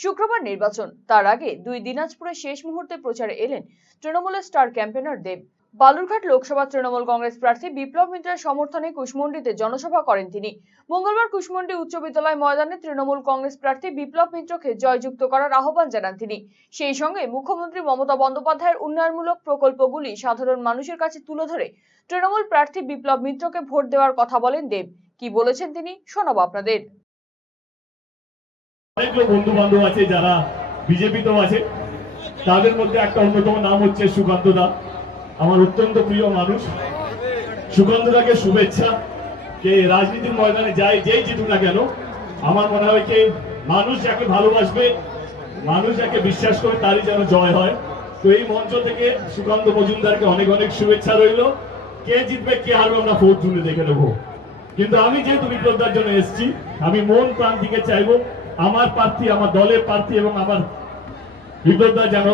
শুক্রবার নির্বাচন। তার আগে দুই দিনাজপুরে শেষ মুহূর্তে প্রচারে এলেন তৃণমূলের star campaigner Dev. Balurghat Lok Sabha Trinamool Congress প্রার্থী বিপ্লব মিত্রের সমর্থনে কুশমন্ডিতে জনসভা করেন তিনি। মঙ্গলবার কুশমন্ডি উচ্চ বিদ্যালয় ময়দানে তৃণমূল কংগ্রেস প্রার্থী বিপ্লব মিত্রকে জয়যুক্ত করার আহ্বান জানান তিনি। সেই সঙ্গে মুখ্যমন্ত্রী মমতা বন্দ্যোপাধ্যায়ের উন্নয়নমূলক প্রকল্পগুলি সাধারণ মানুষের কাছে তুলে ধরে তৃণমূল প্রার্থী বিপ্লব মিত্রকে ভোট দেওয়ার কথা বলেন দেব। কি বলেছেন তিনি শোনাবো আপনাদের। অনেকগুলো বন্ধু বান্ধব আছে যারা বিজেপিতেও আছে। তাদের মধ্যে একটা অন্যতম নাম হচ্ছে সুকান্ত দা। আমার অত্যন্ত প্রিয় মানুষ। সুকান্ত দাকে শুভেচ্ছা। যে রাজনীতির ময়দানে যায়, যেই জিতুক না কেন, আমার মনে হয় যে মানুষ যাকে ভালোবাসবে, মানুষ যাকে বিশ্বাস করে তারই যেন জয় হয়। তো এই মঞ্চ থেকে সুকান্ত মজুমদারকে অনেক অনেক শুভেচ্ছা রইল। কে জিতবে, কে হারবে আমরা ভোট তুলে দেখে নেব। কিন্তু আমি যেহেতু বিপ্লবদার জন্য এসেছি, আমি মন প্রাণ থেকে চাইব। আমার প্রার্থী, আমার দলের প্রার্থী এবং আমার বিপ্লবদা যেন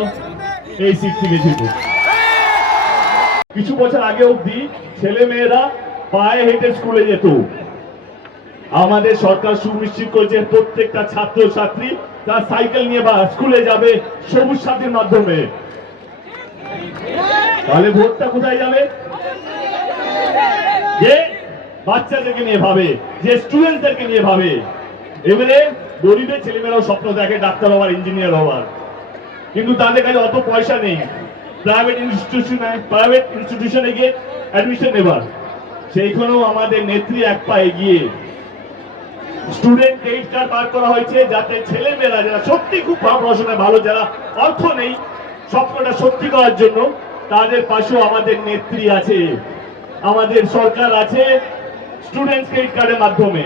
এই সিট থেকে জিতুক কিছু বছর আগে অবধি ছেলে মেয়েরা পায়ে হেঁটে স্কুলে যেত। আমাদের সরকার সুনিশ্চিত করেছে প্রত্যেকটা ছাত্র, ছাত্রী তার সাইকেল নিয়ে বা স্কুলে যাবে সবুজ সাথীর মাধ্যমে। তাহলে ভোটটা কোথায় যাবে? যে বাচ্চাদেরকে নিয়ে ভাবে, যে স্টুডেন্টদেরকে নিয়ে ভাবে। এবারে গরিবের ছেলেমেয়েরাও স্বপ্ন দেখে ডাক্তার হওয়ার ইঞ্জিনিয়ার হওয়ার। কিন্তু তাদের কাছে অত পয়সা নেই। প্রাইভেট ইনস্টিটিউশনে প্রাইভেট ইনস্টিটিউশনে গিয়ে অ্যাডমিশন নেবার। সেইখানেও আমাদের নেত্রী এক পা এগিয়ে। স্টুডেন্ট ক্রেডিট কার্ড বার করা হয়েছে যাতে ছেলে মেয়েরা যারা সত্যি খুব পড়াশোনায় ভালো যারা অর্থ নেই, স্বপ্নটা সত্যি করার জন্য তাদের পাশেও আমাদের নেত্রী আছে। আমাদের সরকার আছে স্টুডেন্ট ক্রেডিট কার্ডের মাধ্যমে।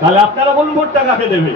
তাহলে আপনারা বলুন ভোটটা কাকে দেবে।